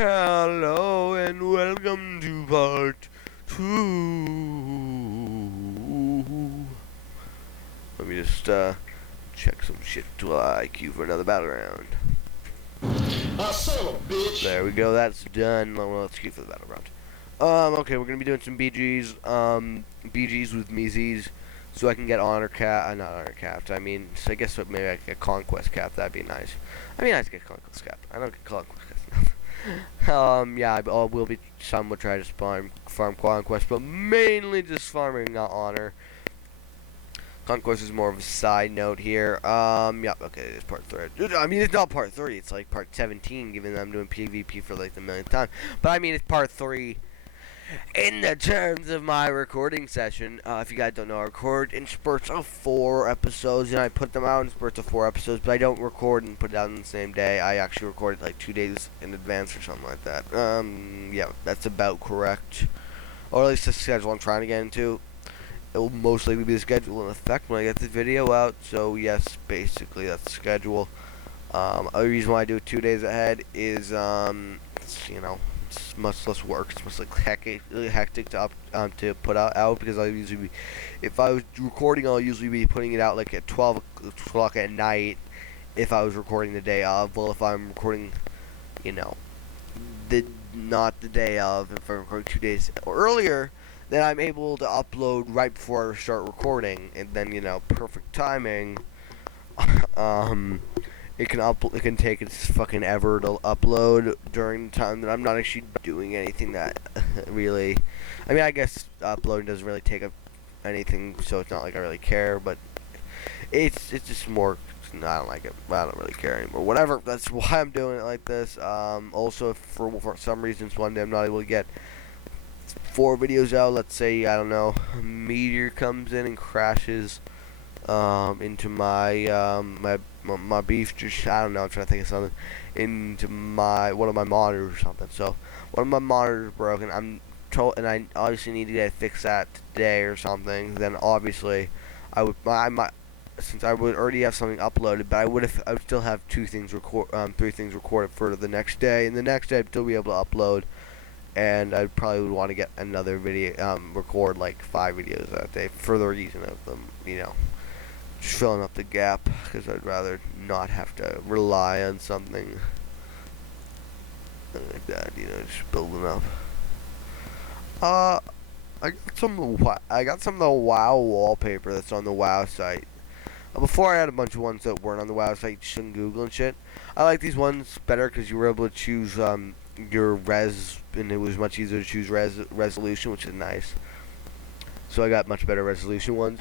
Hello and welcome to part 2. Let me just check some shit till I queue for another battle round. Son of a bitch. There we go, that's done. Well, let's queue for the battle round. Okay, we're gonna be doing some BGs, BGs with Meezies, so I can get honor cap, not honor capped. I mean, so I guess maybe I could get conquest cap. That'd be nice. I mean, I could get conquest cap. I don't get conquest cap. Yeah, I will be. Some would try to farm conquest, but mainly just farming, not honor. Conquest is more of a side note here. Yeah, okay, it is part 3. I mean, it's not part 3. It's like part 17, given that I'm doing PvP for like the millionth time. But I mean, it's part 3. In the terms of my recording session, if you guys don't know, I record in spurts of 4 episodes, and I put them out in spurts of 4 episodes, but I don't record and put it out on the same day. I actually record it like 2 days in advance or something like that. Yeah, that's about correct. Or at least the schedule I'm trying to get into. It will mostly be the schedule in effect when I get this video out, so yes, basically that's the schedule. The reason why I do it 2 days ahead is, you know, it's much less work. It's much like hectic to put out because I'll usually be, if I was recording, I'll usually be putting it out like at 12 o'clock at night. If I was recording the day of, well, if I'm recording, you know, not the day of, if I'm recording 2 days earlier, then I'm able to upload right before I start recording, and then, you know, perfect timing. It can take its fucking ever to upload during the time that I'm not actually doing anything that really. I mean, I guess uploading doesn't really take up anything, so it's not like I really care. But it's just more. I don't like it. I don't really care anymore. Whatever. That's why I'm doing it like this. Also, if for some reasons one day I'm not able to get 4 videos out, let's say, I don't know, a meteor comes in and crashes into my my beef, just, I don't know, I'm trying to think of something, into one of my monitors or something. So one of my monitors broken, and I obviously need to get fixed that today or something. Then obviously I would since I would already have something uploaded, but I would still have 3 things recorded for the next day, and the next day I'd still be able to upload. And I probably would want to get another video, record like 5 videos that day for the reason of them, you know, just filling up the gap, because I'd rather not have to rely on something like that, you know, just building up. I got some of the WoW wallpaper that's on the WoW site. Before I had a bunch of ones that weren't on the WoW site, just on Google and shit. I like these ones better because you were able to choose your res, and it was much easier to choose resolution, which is nice. So I got much better resolution ones.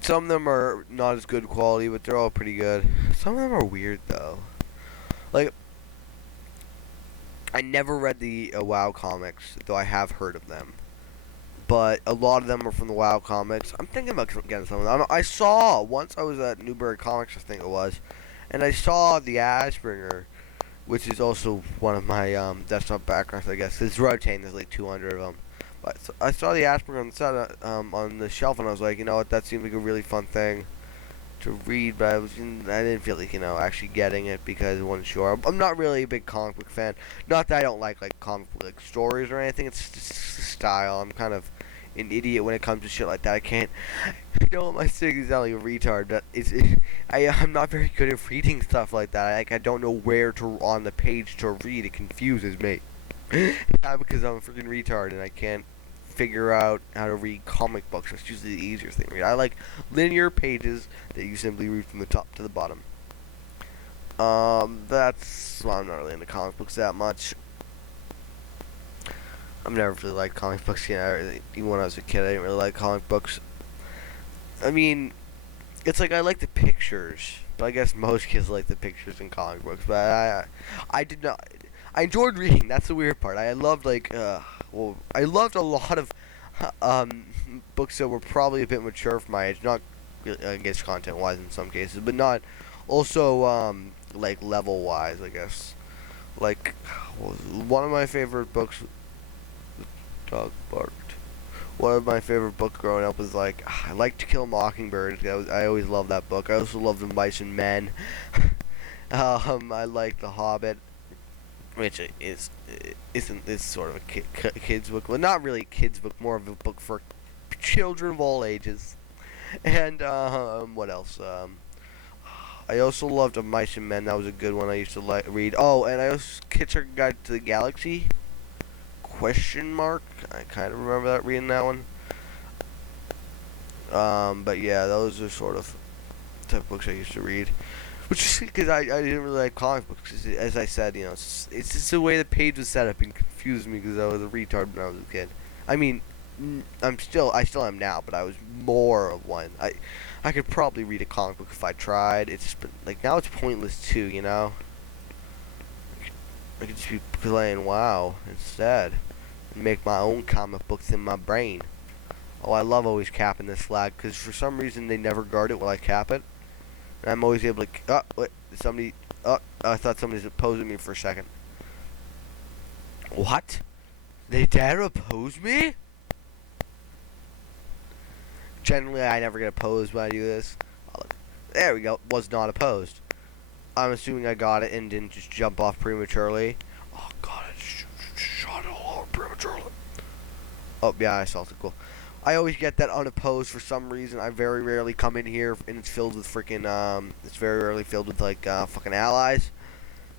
Some of them are not as good quality, but they're all pretty good. Some of them are weird though. Like, I never read the WoW comics, though I have heard of them. But a lot of them are from the WoW comics. I'm thinking about getting some of them. I saw once I was at Newberry Comics, I think it was, and I saw the Ashbringer, which is also one of my desktop backgrounds, I guess. It's rotating. There's like 200 of them. But so I saw the Ashbringer on the shelf, and I was like, you know what, that seemed like a really fun thing to read. But I didn't feel like, you know, actually getting it because I wasn't sure. I'm not really a big comic book fan. Not that I don't like comic book stories or anything. It's just the style. I'm kind of an idiot when it comes to shit like that. I don't want my saying sound like a retard, but I'm not very good at reading stuff like that. I don't know where to on the page to read. It confuses me. Because I'm a freaking retard and I can't figure out how to read comic books. That's usually the easier thing to read. I like linear pages that you simply read from the top to the bottom. That's why I'm not really into comic books that much. I've never really liked comic books, you know, even when I was a kid I didn't really like comic books. I mean, it's like I like the pictures, but I guess most kids like the pictures in comic books, but I did not. I enjoyed reading, that's the weird part. I loved I loved a lot of books that were probably a bit mature for my age, not I guess content-wise in some cases, but not also like level-wise, I guess. Like, one of my favorite books, dog barked. One of my favorite books growing up was I like To Kill a Mockingbird. I always loved that book. I also loved The Mice and Men. I like The Hobbit, which is sort of a kid's book. Well, not really a kid's book, more of a book for children of all ages. And what else? I also loved *Of Mice and Men*. That was a good one. I used to read. Oh, and I also *Hitchhiker's Guide to the Galaxy*. Question mark. I kind of remember that reading that one. But yeah, those are sort of the type of books I used to read. Which is because I didn't really like comic books. As I said, you know, it's just the way the page was set up and confused me because I was a retard when I was a kid. I mean, I still am now, but I was more of one. I could probably read a comic book if I tried. It's just been, like, now it's pointless too, you know. I could just be playing WoW instead and make my own comic books in my brain. Oh, I love always capping this flag because for some reason they never guard it while I cap it. And I'm always able to. Oh, wait, somebody. Oh, I thought somebody was opposing me for a second. What? They dare oppose me? Generally, I never get opposed when I do this. Oh, look. There we go. Was not opposed. I'm assuming I got it and didn't just jump off prematurely. Oh, God, I shot it all out prematurely. Oh, yeah, I saw it. Cool. I always get that unopposed for some reason. I very rarely come in here and it's filled with freaking, it's very rarely filled with, like, fucking allies.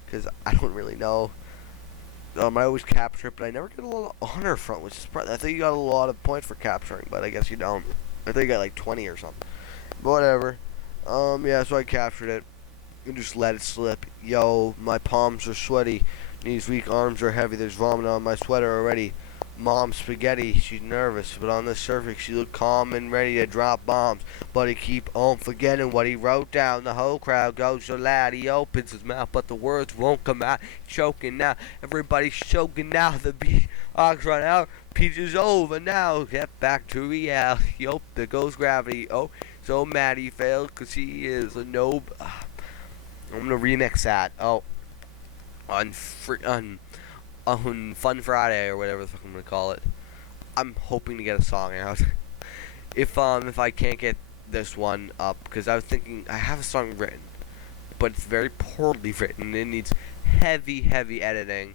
Because I don't really know. I always capture it, but I never get a lot of honor from it, which is I think you got a lot of points for capturing, but I guess you don't. I think you got like 20 or something. But whatever. Yeah, so I captured it. And just let it slip. Yo, my palms are sweaty. These weak arms are heavy. There's vomit on my sweater already. Mom's spaghetti, she's nervous, but on the surface she looked calm and ready to drop bombs. But he keep on forgetting what he wrote down. The whole crowd goes so loud, he opens his mouth, but the words won't come out. Choking now, everybody's choking now. The beatbox run out, peach is over now. Get back to reality. Yup, there goes gravity. Oh, so mad he failed, cause he is a noob. I'm gonna remix that. Oh, on Fun Friday or whatever the fuck I'm gonna call it. I'm hoping to get a song out. If I can't get this one up, because I was thinking I have a song written, but it's very poorly written. It needs heavy editing.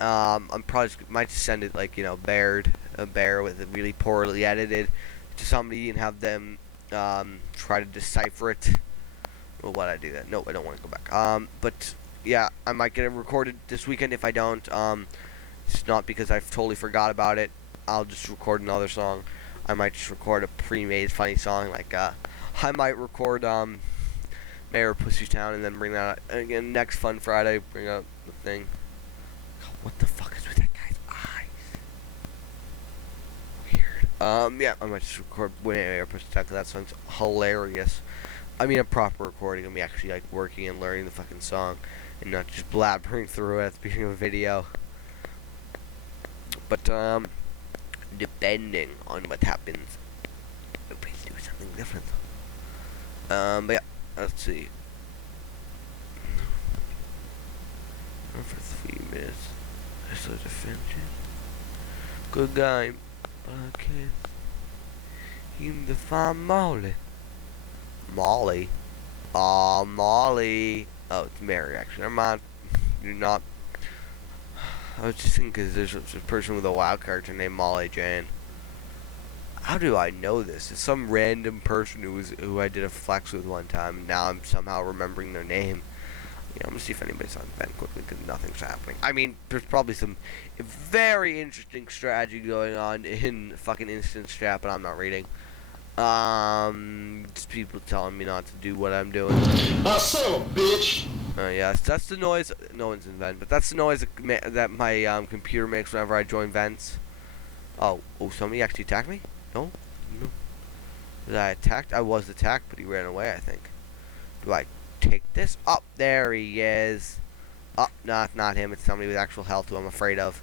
I'm probably might just send it like, you know, a bear with it really poorly edited to somebody and have them try to decipher it. Well, why'd I do that? No, I don't want to go back. But yeah, I might get it recorded this weekend. If I don't, it's not because I totally forgot about it. I'll just record another song. I might just record a pre-made funny song. Like, I might record, Mayor of Pussytown and then bring that out. Again, next Fun Friday, bring out the thing. God, what the fuck is with that guy's eyes? Weird. Yeah, I might just record Mayor of Pussytown because that song's hilarious. I mean, a proper recording of me actually, like, working and learning the fucking song. And not just blabbering through it at the beginning of a video. But, depending on what happens, we may do something different. But yeah, let's see. For 3 minutes. I saw the fences. Good game. Okay. Him the fine Molly. Molly? Aw, Molly. Oh, it's Mary, actually. Never mind. You're not. I was just thinking because there's a person with a wild character named Molly Jane. How do I know this? It's some random person who I did a flex with one time. And now I'm somehow remembering their name. Yeah, I'm gonna see if anybody's on vent quickly because nothing's happening. I mean, there's probably some very interesting strategy going on in fucking Instant Chat, but I'm not reading. Just people telling me not to do what I'm doing. Son of a bitch! Yeah, that's the noise. No one's in vent, but that's the noise that my computer makes whenever I join vents. Oh, somebody actually attacked me? No? Was I attacked? I was attacked, but he ran away, I think. Do I take this? Oh, there he is. Oh, no, it's not him. It's somebody with actual health who I'm afraid of.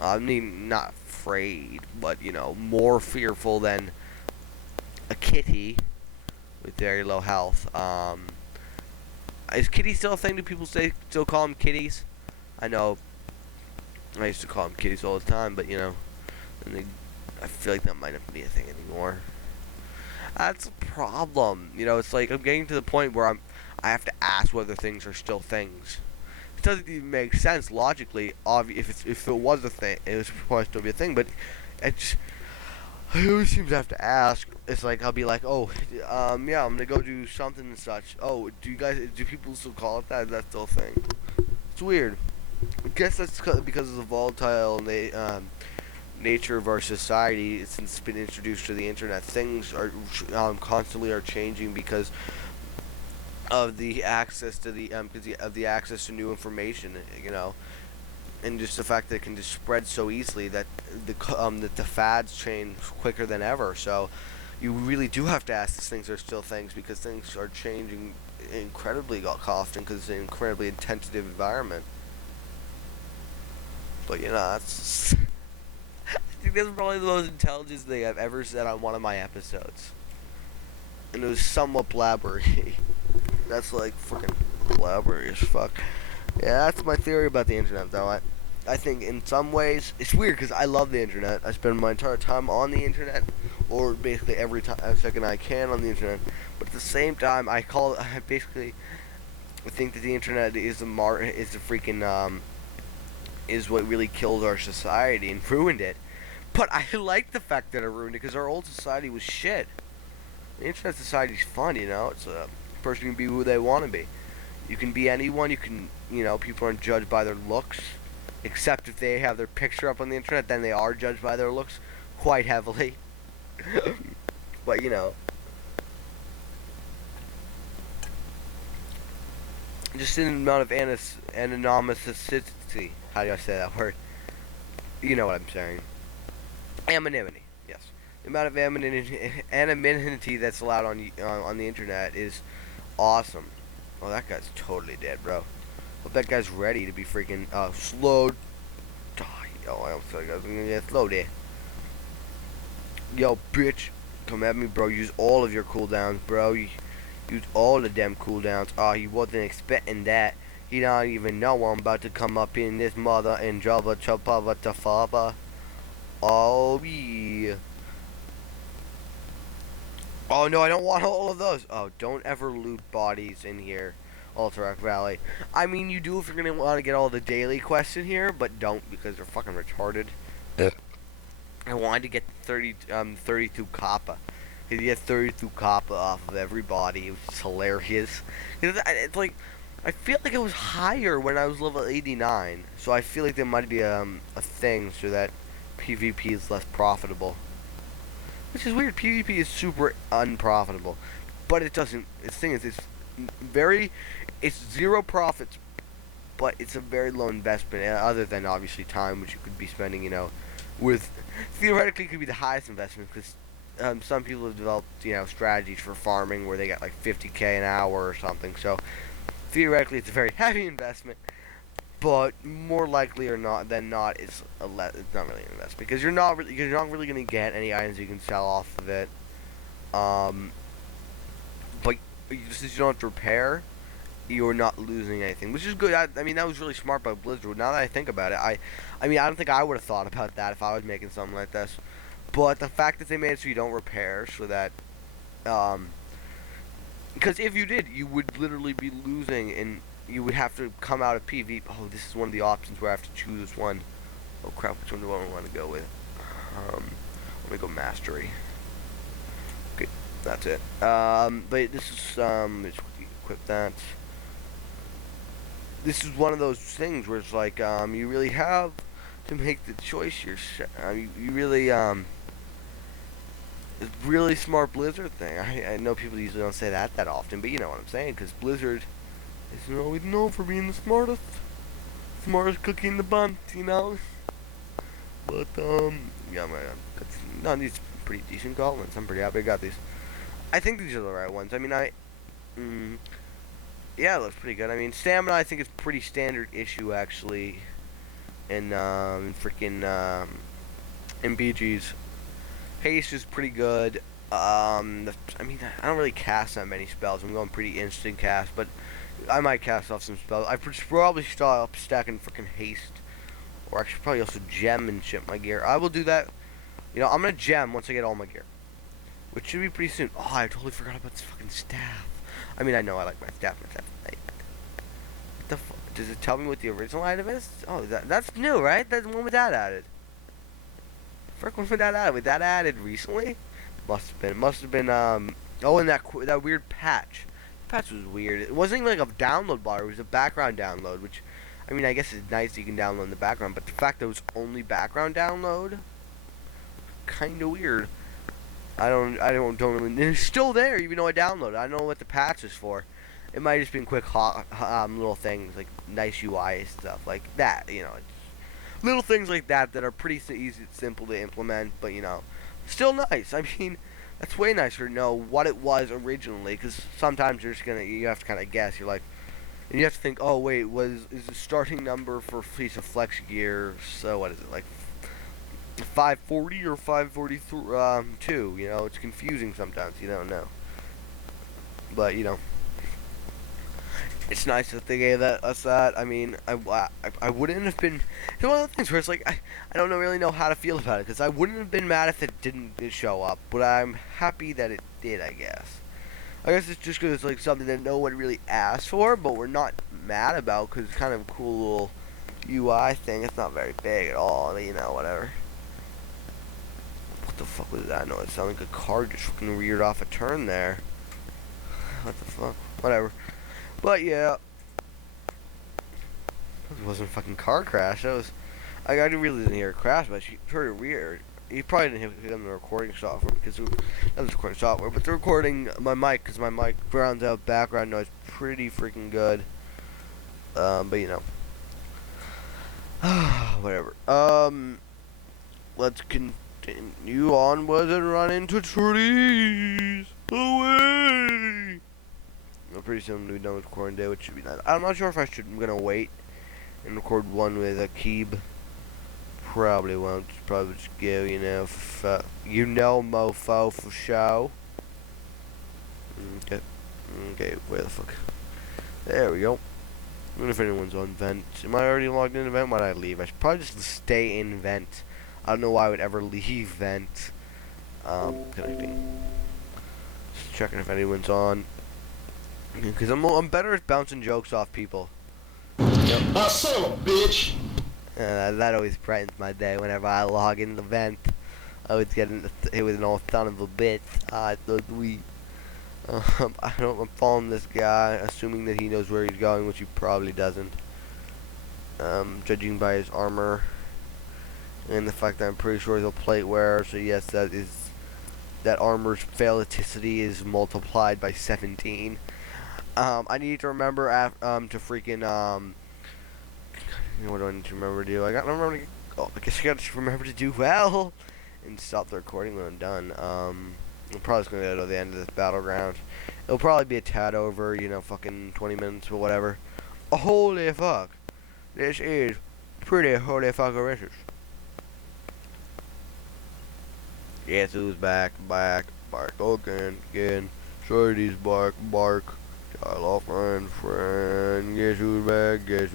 I mean, not afraid, but, you know, more fearful than a kitty with very low health. Is kitty still a thing? Do people still call them kitties? I know I used to call them kitties all the time, but, you know, I feel like that might not be a thing anymore. That's a problem. You know, it's like I'm getting to the point where I have to ask whether things are still things. It doesn't even make sense logically. If it was a thing, it would probably still be a thing. But it just, I always seem to have to ask. It's like I'll be like, oh, yeah, I'm gonna go do something and such. Oh, do people still call it that? Is that still a thing? It's weird. I guess that's because of the volatile nature of our society since it's been introduced to the internet. Things are constantly are changing because of the access to the access to new information. And just the fact that it can just spread so easily that the fads change quicker than ever. So you really do have to ask if things are still things because things are changing incredibly often because it's an incredibly intensive environment. But that's I think that's probably the most intelligent thing I've ever said on one of my episodes, and it was somewhat blabbery. That's like freaking blabbery as fuck. Yeah, that's my theory about the internet, though. I think in some ways it's weird because I love the internet. I spend my entire time on the internet, or basically every second I can on the internet. But at the same time, I basically think that the internet is is what really killed our society and ruined it. But I like the fact that it ruined it because our old society was shit. The internet society's fun, It's a person can be who they want to be. You can be anyone. You can, people aren't judged by their looks, except if they have their picture up on the internet. Then they are judged by their looks quite heavily. But just an amount of anonymity. How do I say that word? You know what I'm saying. Anonymity. Yes. The amount of anonymity that's allowed on the internet is awesome. Oh, that guy's totally dead, bro. Hope that guy's ready to be freaking slowed. Yo, I don't feel like I was gonna get slow there. Yo, bitch, come at me, bro. Use all of your cooldowns, bro. Use all of them cooldowns. Oh, he wasn't expecting that. He don't even know I'm about to come up in this mother and jabba chapava tafaba. Oh yeah. Oh no, I don't want all of those. Oh, don't ever loot bodies in here, Alterac Valley. I mean, you do if you're gonna want to get all the daily quests in here, but don't because they're fucking retarded. I wanted to get 32 Kappa. You get 32 Kappa off of every body, which is hilarious. It's like, I feel like it was higher when I was level 89, so I feel like there might be a thing so that PvP is less profitable. Which is weird. PvP is super unprofitable, but it doesn't. The thing is, it's zero profits, but it's a very low investment. Other than obviously time, which you could be spending, with theoretically could be the highest investment because some people have developed, strategies for farming where they got like 50k an hour or something. So theoretically, it's a very heavy investment. But more likely or not than not, it's not really an investment because you're not really gonna get any items you can sell off of it. But since you don't have to repair, you're not losing anything, which is good. I mean, that was really smart by Blizzard. Now that I think about it, I mean, I don't think I would have thought about that if I was making something like this. But the fact that they made it so you don't repair, so that, because if you did, you would literally be losing and you would have to come out of PvP. Oh, this is one of the options where I have to choose one. Oh crap, which one do I want to go with? Let me go Mastery. Okay, that's it. But this is, let's equip that. This is one of those things where it's like, you really have to make the choice yourself. You really, it's really smart Blizzard thing. I know people usually don't say that often, but you know what I'm saying, because Blizzard is always known for being the smartest cookie in the bunch, But, yeah, no, these pretty decent gauntlets. I'm pretty happy I got these. I think these are the right ones. I mean, yeah, it looks pretty good. I mean, stamina, I think, is pretty standard issue, actually, in freaking, in BGs. Haste is pretty good. I mean, I don't really cast that many spells. I'm going pretty instant cast, but I might cast off some spells. I probably stop stacking freaking haste, or I should probably also gem and ship my gear. I will do that. I'm gonna gem once I get all my gear, which should be pretty soon. Oh, I totally forgot about this fucking staff. I mean, I know I like my staff. Hey, what the does it tell me what the original item is? Oh, that's new, right? That's the one with that added. Frick, when was that added? Was that added recently? Must have been. Oh, and that weird patch. The patch was weird. It wasn't even like a download bar. It was a background download, which, I mean, I guess it's nice that you can download in the background. But the fact that it was only background download, kind of weird. Don't really. And it's still there, even though I downloaded. I don't know what the patch is for. It might have just been quick, little things like nice UI stuff like that. You know, little things like that that are pretty easy, simple to implement, but you know, still nice. I mean, that's way nicer to know what it was originally, because sometimes you have to kind of guess. You're like, and you have to think, oh wait, is the starting number for piece of flex gear? So what is it, like 540 or 542? You know, it's confusing sometimes. You don't know, but you know. It's nice that they gave us that. I mean, I wouldn't have been. It's one of the things where it's like I don't really know how to feel about it, because I wouldn't have been mad if it didn't show up, but I'm happy that it did. I guess it's just because it's like something that no one really asked for, but we're not mad about, because it's kind of a cool little UI thing. It's not very big at all. You know, whatever. What the fuck was that noise? It sounded like a car just fucking reared off a turn there. What the fuck? Whatever. But yeah, it wasn't a fucking car crash. That was, I really didn't hear a crash, but she heard it weird. You probably didn't hear it on the recording software, because it was, not the recording software, but the recording, my mic, because my mic grounds out background noise pretty freaking good. But you know, whatever. Let's continue onwards and run into trees. Away. Pretty soon we'll be done with recording day, which should be nice. I'm not sure if I'm gonna wait and record one with a Keeb. Probably won't. Probably just go, you know, mofo for show. Okay, where the fuck? There we go. I wonder if anyone's on vent. Am I already logged in vent? Why did I leave? I should probably just stay in vent. I don't know why I would ever leave vent. Connecting. Just checking if anyone's on. Because I'm better at bouncing jokes off people. Yep. Son of a bitch. That always brightens my day whenever I log into the vent. I always get hit with an old son of a bitch. I'm following this guy, assuming that he knows where he's going, which he probably doesn't. Judging by his armor and the fact that I'm pretty sure he's a plate wearer. So yes, that armor's fallaticity is multiplied by 17. I need to remember to freaking what do I need to remember to do? I guess I got to remember to do well and stop the recording when I'm done. I'm probably just gonna go to the end of this battleground. It'll probably be a tad over, you know, fucking 20 minutes or whatever. Oh, holy fuck! This is pretty holy fuckericious. Guess who's back, bark again. Shorty's bark. Hello, friend. Guess who's back? Let's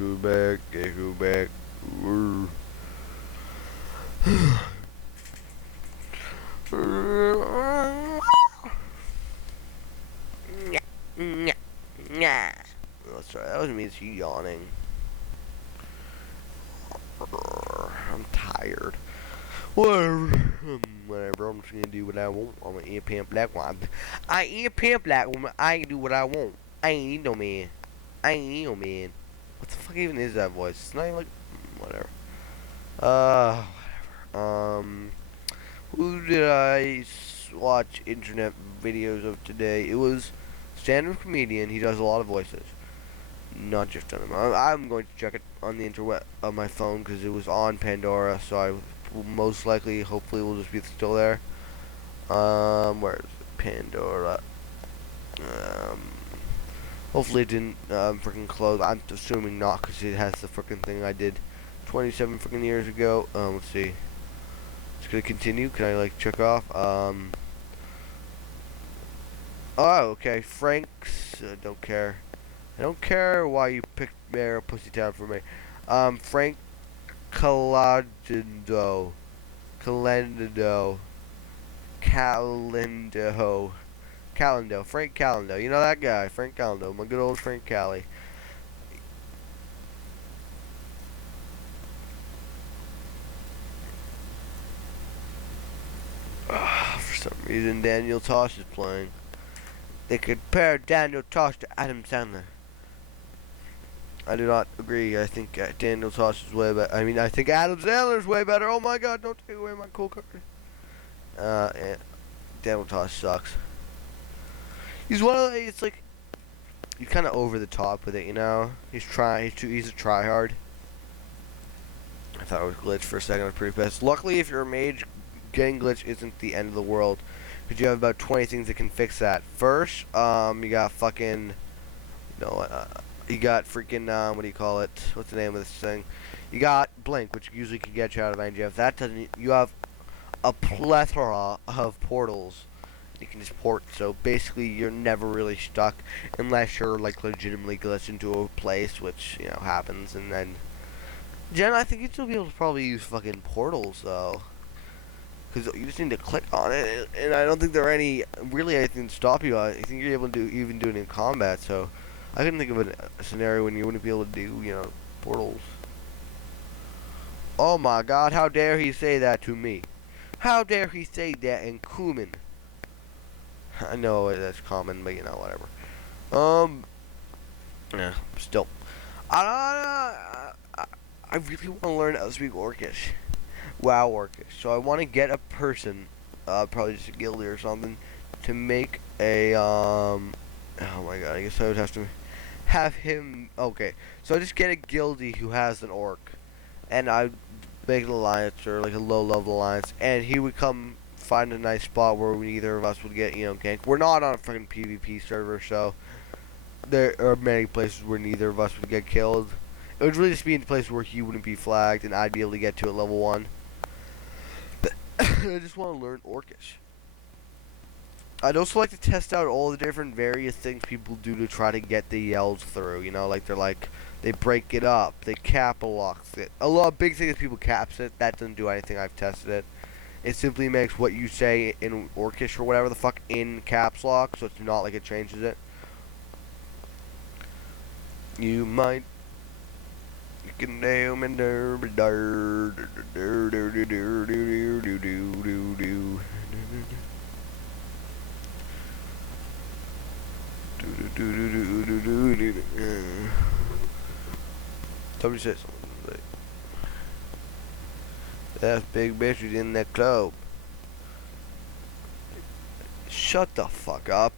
try. That was me. It's you yawning. I'm tired. Whatever. I'm just gonna do what I want. I'm an pimp black woman. I ain't a pimp black woman. I can do what I want. I ain't need no man. What the fuck even is that voice? It's not even like whatever. Whatever. Who did I watch internet videos of today? It was stand-up comedian. He does a lot of voices. Not just on him. I'm going to check it on the interweb on my phone because it was on Pandora, so I will most likely, hopefully, will just be still there. Where is it? Pandora? Hopefully it didn't freaking close. I'm assuming not, because it has the freaking thing I did 27 freaking years ago. Let's see. It's gonna continue. Can I like check off? Oh, okay. Frank's. Don't care. I don't care why you picked Mayor Pussytown for me. Frank Calendo. Calando. Frank Calando. You know that guy, Frank Calando. My good old Frank Cali. For some reason, Daniel Tosh is playing. They compare Daniel Tosh to Adam Sandler. I do not agree. I think Daniel Tosh is way better. I mean, I think Adam Sandler is way better. Oh my god, don't take away my cool card. Yeah, Daniel Tosh sucks. He's one of the, it's like, he's kind of over the top with it, you know? He's a tryhard. I thought it was glitched for a second. I was pretty pissed. Luckily, if you're a mage, getting glitched isn't the end of the world. Because you have about 20 things that can fix that. First, you got fucking, you got freaking, what do you call it? What's the name of this thing? You got Blink, which usually can get you out of danger. If that doesn't, you have a plethora of portals. You can just port, so basically you're never really stuck unless you're like legitimately glitched into a place, which, you know, happens. And then, Jen, I think you'd still be able to probably use fucking portals, though. Because you just need to click on it, and I don't think there are really anything to stop you. I think you're able to even do it in combat, so I couldn't think of a scenario when you wouldn't be able to do, you know, portals. Oh my god, how dare he say that to me? How dare he say that in Kuman? I know that's common, but you know, whatever. Yeah, still. I really want to learn how to speak Orcish. WoW Orcish. So I want to get a person, probably just a guildie or something, to make a, oh my god, I guess I would have to have him, okay. So I just get a guildie who has an orc, and I'd make an alliance, or like a low-level alliance, and he would come find a nice spot where neither of us would get, you know, ganked. We're not on a fucking PvP server, so there are many places where neither of us would get killed. It would really just be in a place where he wouldn't be flagged, and I'd be able to get to it level 1. But I just want to learn Orcish. I'd also like to test out all the different various things people do to try to get the yells through. You know, like they break it up, they capital locks it. A lot of big thing is people caps it. That doesn't do anything. I've tested it. It simply makes what you say in Orcish or whatever the fuck in caps lock, so it's not like it changes it. You might. You can nail me Somebody said something. That big bitch is in that club. Shut the fuck up.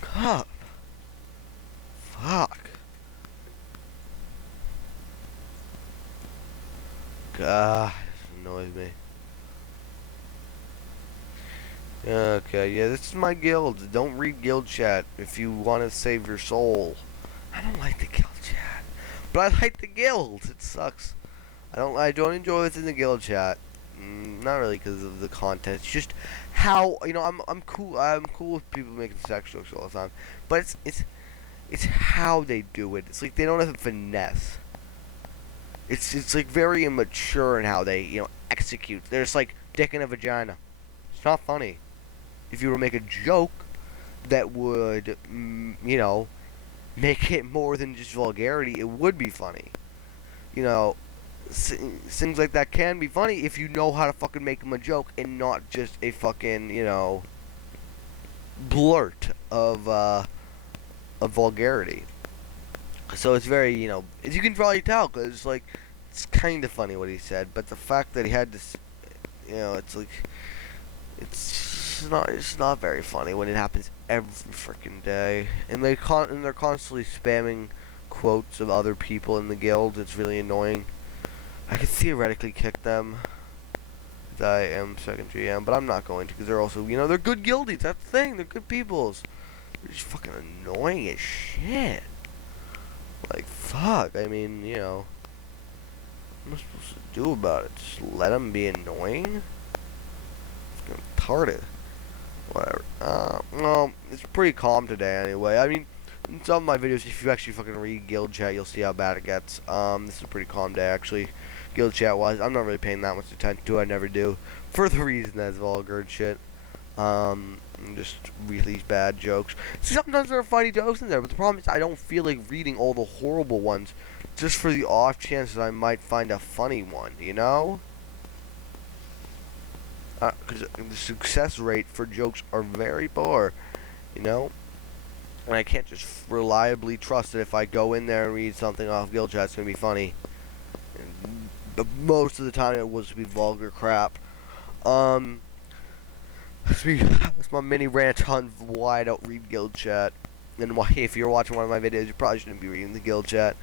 Cup. Fuck. God, this annoys me. Okay, yeah, this is my guild. Don't read guild chat if you want to save your soul. I don't like the guild chat, but I like the guild. It sucks. I don't enjoy what's in the guild chat. Not really because of the content. It's just how, you know, I'm cool. I'm cool with people making sex jokes all the time, but it's how they do it. It's like they don't have a finesse. It's like very immature in how they, you know, execute. There's like dick in a vagina. It's not funny. If you were to make a joke that would, you know, make it more than just vulgarity, it would be funny. You know, things like that can be funny if you know how to fucking make them a joke and not just a fucking, you know, blurt of vulgarity. So it's very, you know, as you can probably tell, because it's like, it's kind of funny what he said, but the fact that he had this, you know, it's like, it's not very funny when it happens every freaking day, and they're constantly spamming quotes of other people in the guild. It's really annoying. I could theoretically kick them. I am second GM, but I'm not going to, because they're also, you know, they're good guildies. That's the thing. They're good peoples. They're just fucking annoying as shit. Like, fuck. I mean, you know, what am I supposed to do about it? Just let them be annoying? Fucking retarded. Whatever. Well, it's pretty calm today anyway. I mean, in some of my videos, if you actually fucking read guild chat, you'll see how bad it gets. This is a pretty calm day, actually. Guild chat wise, I'm not really paying that much attention to it. I never do. For the reason that's vulgar and shit. Just really bad jokes. Sometimes there are funny jokes in there, but the problem is I don't feel like reading all the horrible ones just for the off chance that I might find a funny one, you know? Because the success rate for jokes are very poor, you know? And I can't just reliably trust that if I go in there and read something off Guild Chat, it's going to be funny. But most of the time it was to be vulgar crap. That's my mini rant on why I don't read Guild Chat. And why, if you're watching one of my videos, you probably shouldn't be reading the Guild Chat.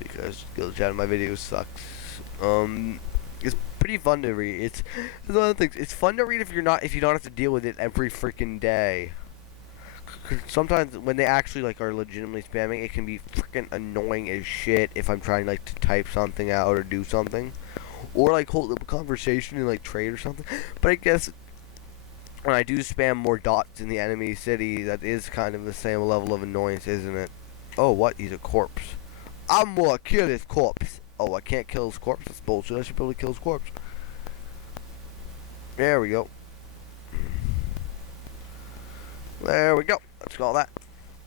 Because Guild Chat in my videos sucks. It's pretty fun to read. It's one of the things. It's fun to read if you don't have to deal with it every freaking day. Sometimes when they actually like are legitimately spamming, it can be freaking annoying as shit if I'm trying like to type something out or do something, or like hold up a conversation and like trade or something. But I guess when I do spam more dots in the enemy city, that is kind of the same level of annoyance, isn't it? Oh, what? He's a corpse. I'm gonna kill his corpse. Oh, I can't kill his corpse. That's bullshit. I should be able to kill his corpse. There we go. There we go. Let's call that.